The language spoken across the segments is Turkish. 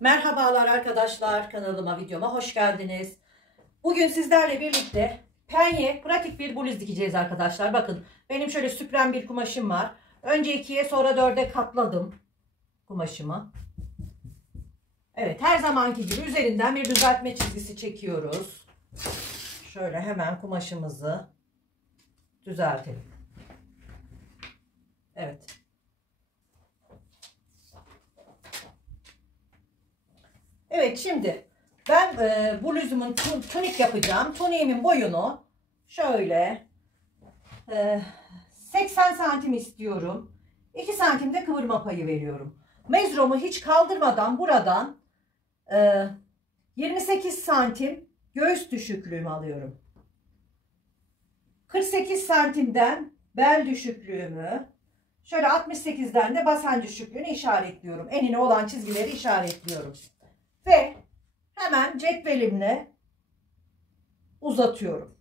Merhabalar arkadaşlar, kanalıma, videoma hoş geldiniz. Bugün sizlerle birlikte penye pratik bir bluz dikeceğiz arkadaşlar. Bakın benim şöyle süpren bir kumaşım var. Önce 2'ye sonra 4'e katladım kumaşımı. Evet, her zamanki gibi üzerinden bir düzeltme çizgisi çekiyoruz. Şöyle hemen kumaşımızı düzeltelim. Evet. Evet, şimdi ben bluzumun tunik yapacağım. Tuniğimin boyunu şöyle 80 santim istiyorum. 2 santim de kıvırma payı veriyorum. Mezromu hiç kaldırmadan buradan 28 santim göğüs düşüklüğümü alıyorum. 48 santimden bel düşüklüğümü, şöyle 68'den de basen düşüklüğünü işaretliyorum. Enine olan çizgileri işaretliyorum. Ve hemen cetvelimle uzatıyorum.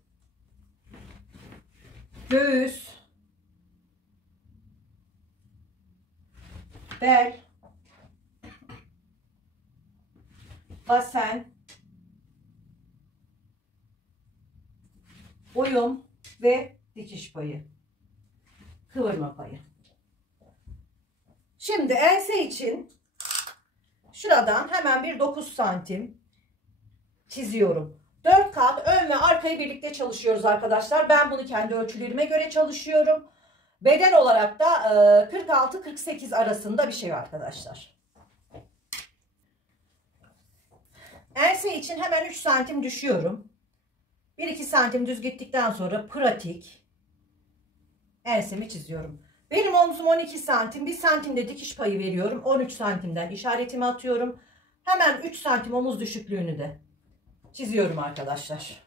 Göğüs, bel, basen, boyun ve dikiş payı, kıvırma payı. Şimdi ense için şuradan hemen bir 9 santim çiziyorum. 4 kat ön ve arkayı birlikte çalışıyoruz arkadaşlar. Ben bunu kendi ölçülerime göre çalışıyorum. Beden olarak da 46-48 arasında bir şey arkadaşlar. Ense için hemen 3 santim düşüyorum. 1-2 santim düz gittikten sonra pratik ensemi çiziyorum. Benim omzum 12 santim. 1 santim de dikiş payı veriyorum. 13 santimden işaretimi atıyorum. Hemen 3 santim omuz düşüklüğünü de çiziyorum arkadaşlar.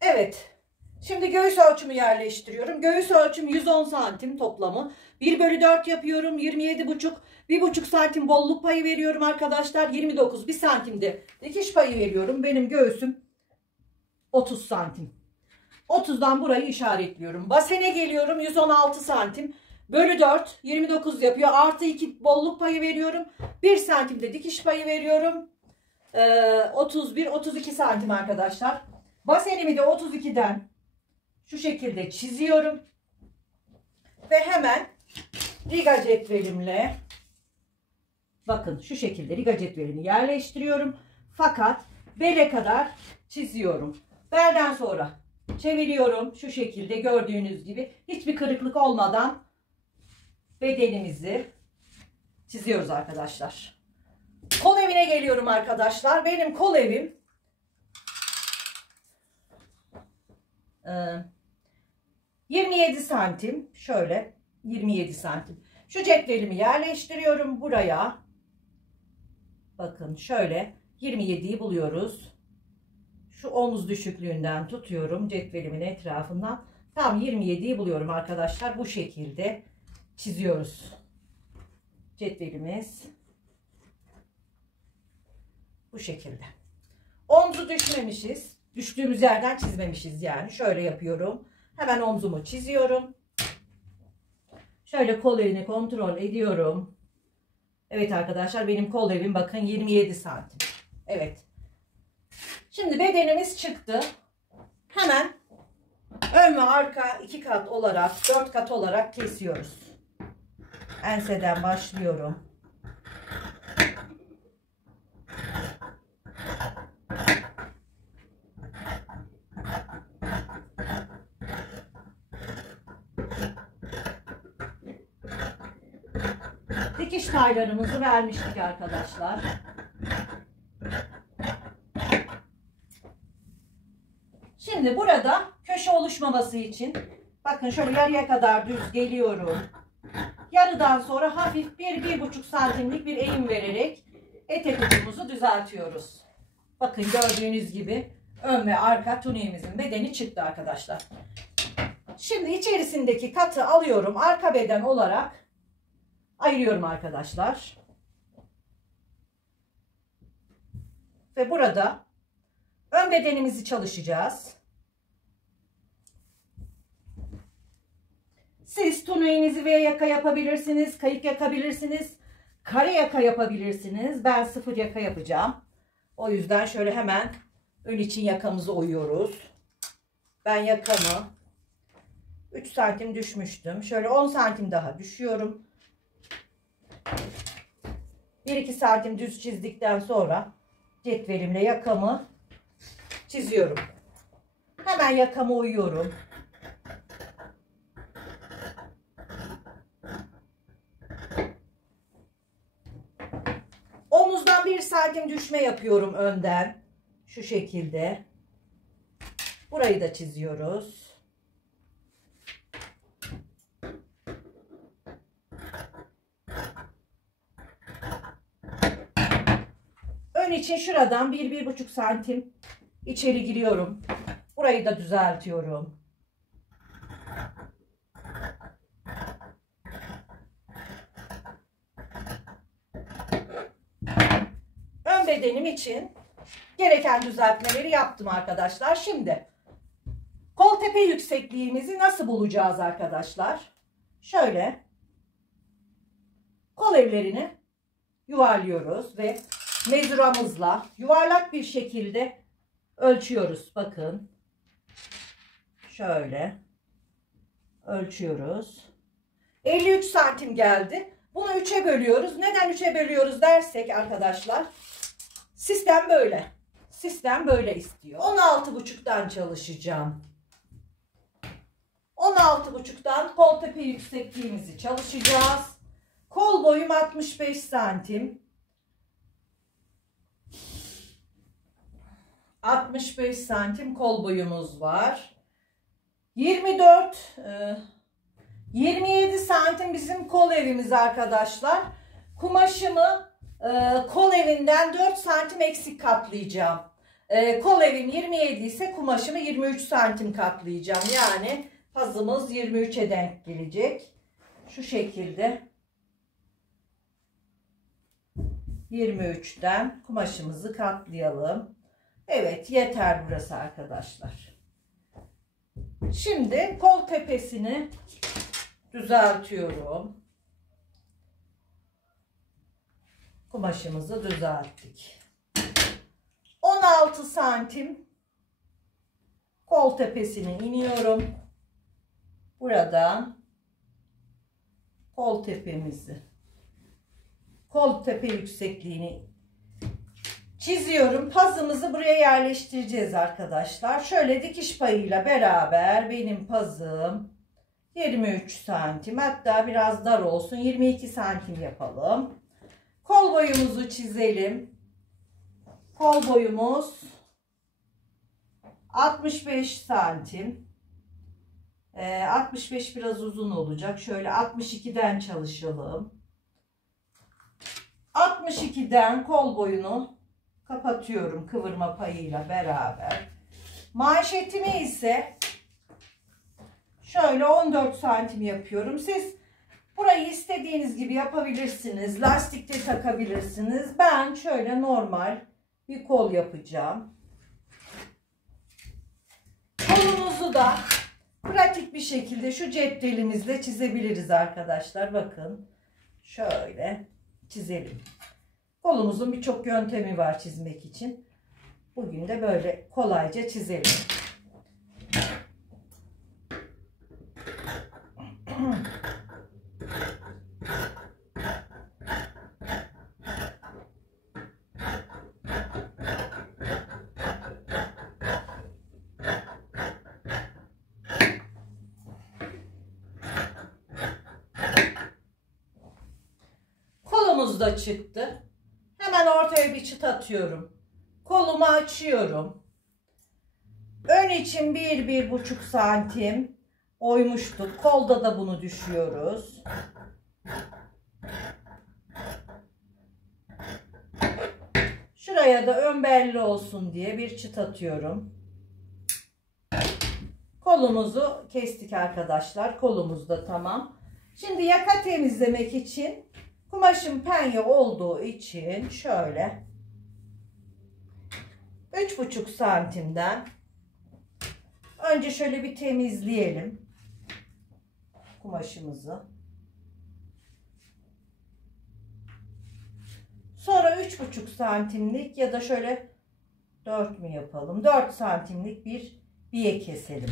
Evet. Şimdi göğüs ölçümü yerleştiriyorum. Göğüs ölçüm 110 santim toplamı. 1/4 yapıyorum. 27,5. 1,5 santim bolluk payı veriyorum arkadaşlar. 29. 1 santim de dikiş payı veriyorum. Benim göğsüm 30 santim. 30'dan burayı işaretliyorum. Basene geliyorum. 116 santim. Bölü 4. 29 yapıyor. Artı 2 bolluk payı veriyorum. 1 santim de dikiş payı veriyorum. 31-32 santim arkadaşlar. Basenimi de 32'den şu şekilde çiziyorum. Ve hemen riga cetvelimle bakın şu şekilde riga cetvelini yerleştiriyorum. Fakat bele kadar çiziyorum. Belden sonra çeviriyorum. Şu şekilde gördüğünüz gibi hiçbir kırıklık olmadan bedenimizi çiziyoruz arkadaşlar. Kol evine geliyorum arkadaşlar. Benim kol evim 27 santim. Şöyle 27 santim. Şu cetvelimi yerleştiriyorum buraya. Bakın şöyle 27'yi buluyoruz. Şu omuz düşüklüğünden tutuyorum cetvelimin etrafından. Tam 27'yi buluyorum arkadaşlar. Bu şekilde çiziyoruz. Cetvelimiz bu şekilde. Omzu düşmemişiz. Düştüğümüz yerden çizmemişiz yani. Şöyle yapıyorum. Hemen omzumu çiziyorum. Şöyle kol evini kontrol ediyorum. Evet arkadaşlar, benim kol evim bakın 27 santim. Evet. Şimdi bedenimiz çıktı. Hemen ön ve arka 2 kat olarak 4 kat olarak kesiyoruz. Enseden başlıyorum. Dikiş paylarımızı vermiştik arkadaşlar. Şimdi burada köşe oluşmaması için bakın şöyle yarıya kadar düz geliyorum. Yarıdan sonra hafif 1-1,5 santimlik bir eğim vererek etek ucumuzu düzeltiyoruz. Bakın gördüğünüz gibi ön ve arka tuniğimizin bedeni çıktı arkadaşlar. Şimdi içerisindeki katı alıyorum. Arka beden olarak ayırıyorum arkadaşlar. Ve burada ön bedenimizi çalışacağız. Siz tuniğinizi V yaka yapabilirsiniz, kayık yakabilirsiniz. Kare yaka yapabilirsiniz. Ben 0 yaka yapacağım. O yüzden şöyle hemen ön için yakamızı oyuyoruz. Ben yakamı 3 santim düşmüştüm. Şöyle 10 santim daha düşüyorum. 1-2 santim düz çizdikten sonra cetvelimle yakamı çiziyorum. Hemen yakamı oyuyorum. Omuzdan 1 santim düşme yapıyorum önden. Şu şekilde. Burayı da çiziyoruz. Ön için şuradan 1-1,5 santim içeri giriyorum. Burayı da düzeltiyorum. Ön bedenim için gereken düzeltmeleri yaptım arkadaşlar. Şimdi kol tepe yüksekliğimizi nasıl bulacağız arkadaşlar? Şöyle kol evlerini yuvarlıyoruz ve mezuramızla yuvarlak bir şekilde ölçüyoruz. Bakın. Şöyle ölçüyoruz. 53 santim geldi. Bunu 3'e bölüyoruz. Neden 3'e bölüyoruz dersek arkadaşlar, sistem böyle. Sistem böyle istiyor. 16,5'tan çalışacağım. 16,5'tan kol tepe yüksekliğimizi çalışacağız. Kol boyum 65 santim. 65 santim kol boyumuz var. 27 santim bizim kol evimiz arkadaşlar. Kumaşımı kol evinden 4 santim eksik katlayacağım. Kol evim 27 ise kumaşımı 23 santim katlayacağım. Yani pazımız 23'e denk gelecek. Şu şekilde 23'ten kumaşımızı katlayalım. Evet, yeter burası arkadaşlar. Şimdi kol tepesini düzeltiyorum. Kumaşımızı düzelttik. 16 santim kol tepesine iniyorum. Buradan kol tepemizi, kol tepe yüksekliğini çiziyorum. Pazımızı buraya yerleştireceğiz arkadaşlar. Şöyle dikiş payıyla beraber benim pazım 23 santim. Hatta biraz dar olsun. 22 santim yapalım. Kol boyumuzu çizelim. Kol boyumuz 65 santim. 65 biraz uzun olacak. Şöyle 62'den çalışalım. 62'den kol boyunu kapatıyorum kıvırma payıyla beraber. Manşetimi ise şöyle 14 santim yapıyorum. Siz burayı istediğiniz gibi yapabilirsiniz. Lastik de takabilirsiniz. Ben şöyle normal bir kol yapacağım. Kolumuzu da pratik bir şekilde şu cetvelimizle çizebiliriz arkadaşlar. Bakın şöyle çizelim. Kolumuzun birçok yöntemi var çizmek için. Bugün de böyle kolayca çizelim. Kolumuz da çıktı. Hemen ortaya bir çıt atıyorum. Kolumu açıyorum. Ön için 1-1,5 santim oymuştuk. Kolda da bunu düşüyoruz. Şuraya da ön belli olsun diye bir çıt atıyorum. Kolumuzu kestik arkadaşlar. Kolumuz da tamam. Şimdi yaka temizlemek için kumaşım penye olduğu için şöyle 3,5 santimden önce şöyle bir temizleyelim kumaşımızı. 3,5 santimlik ya da şöyle 4 mü yapalım? 4 santimlik bir biye keselim.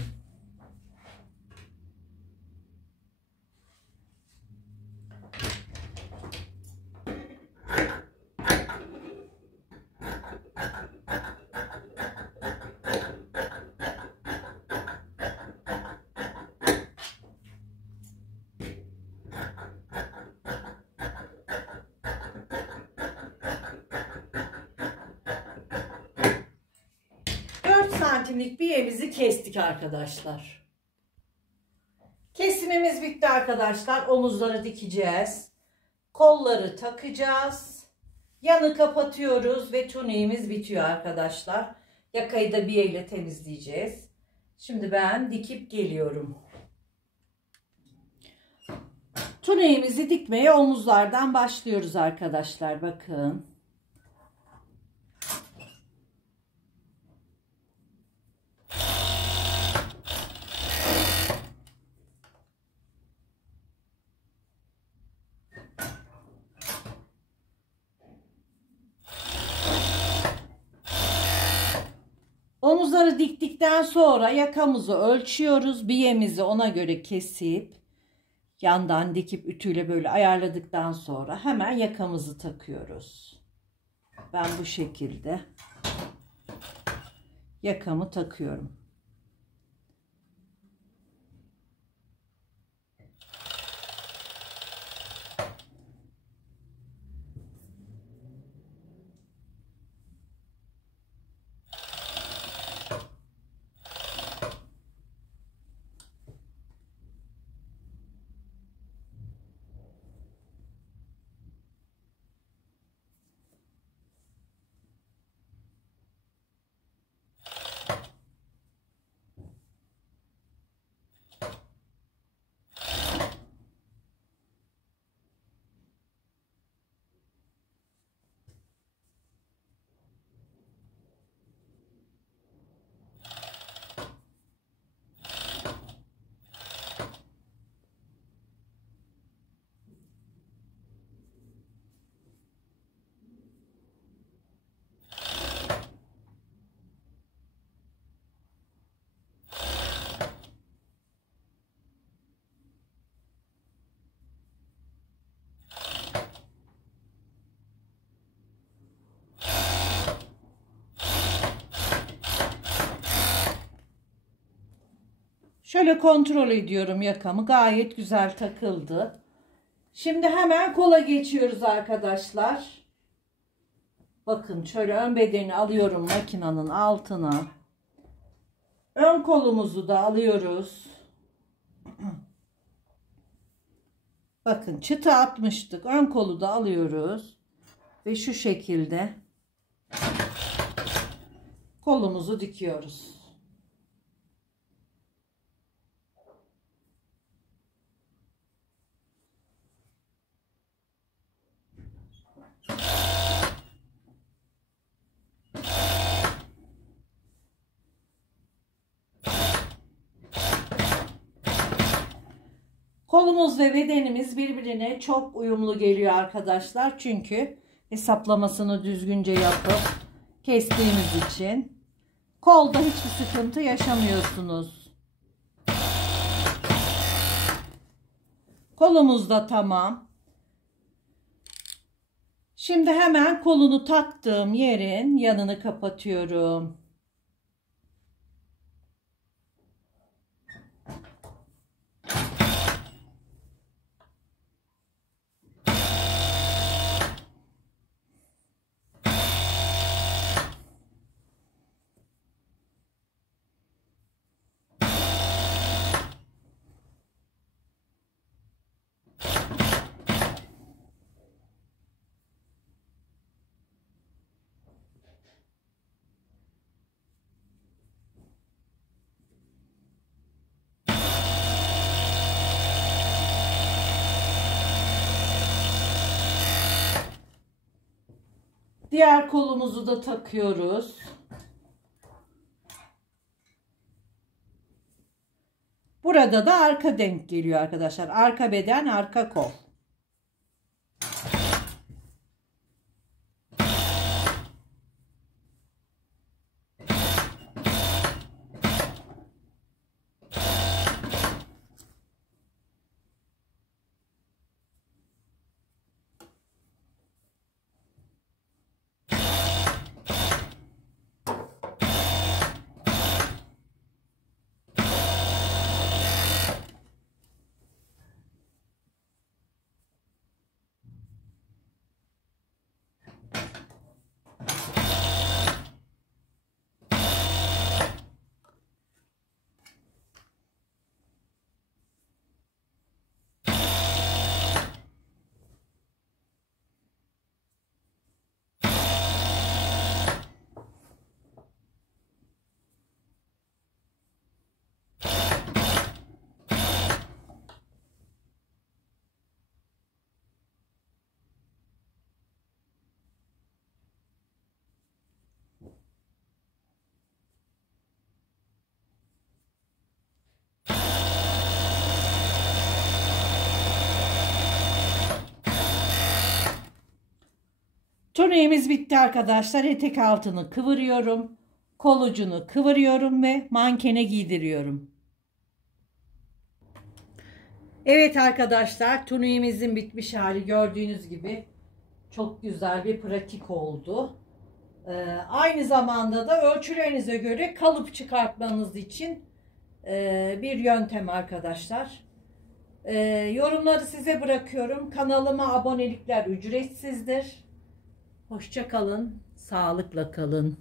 Santimlik biyemizi kestik arkadaşlar. Kesimimiz bitti arkadaşlar. Omuzları dikeceğiz. Kolları takacağız. Yanı kapatıyoruz ve tuniğimiz bitiyor arkadaşlar. Yakayı da biye ile temizleyeceğiz. Şimdi ben dikip geliyorum. Tuniğimizi dikmeye omuzlardan başlıyoruz arkadaşlar. Bakın. Omuzları diktikten sonra yakamızı ölçüyoruz. Biyemizi ona göre kesip yandan dikip ütüyle böyle ayarladıktan sonra hemen yakamızı takıyoruz. Ben bu şekilde yakamı takıyorum. Şöyle kontrol ediyorum yakamı. Gayet güzel takıldı. Şimdi hemen kola geçiyoruz arkadaşlar. Bakın şöyle ön bedeni alıyorum makinenin altına. Ön kolumuzu da alıyoruz. Bakın çıta atmıştık. Ön kolu da alıyoruz. Ve şu şekilde kolumuzu dikiyoruz. Kolumuz ve bedenimiz birbirine çok uyumlu geliyor arkadaşlar. Çünkü hesaplamasını düzgünce yapıp kestiğimiz için kolda hiçbir sıkıntı yaşamıyorsunuz. Kolumuz da tamam. Şimdi hemen kolunu taktığım yerin yanını kapatıyorum. Diğer kolumuzu da takıyoruz. Burada da arka denk geliyor arkadaşlar. Arka beden, arka kol. Turnemiz bitti arkadaşlar. Etek altını kıvırıyorum. Kol ucunu kıvırıyorum ve mankene giydiriyorum. Evet arkadaşlar, turnuyemizin bitmiş hali gördüğünüz gibi çok güzel bir pratik oldu. Aynı zamanda da ölçülerinize göre kalıp çıkartmanız için bir yöntem arkadaşlar. Yorumları size bırakıyorum. Kanalıma abonelikler ücretsizdir. Hoşça kalın, sağlıkla kalın.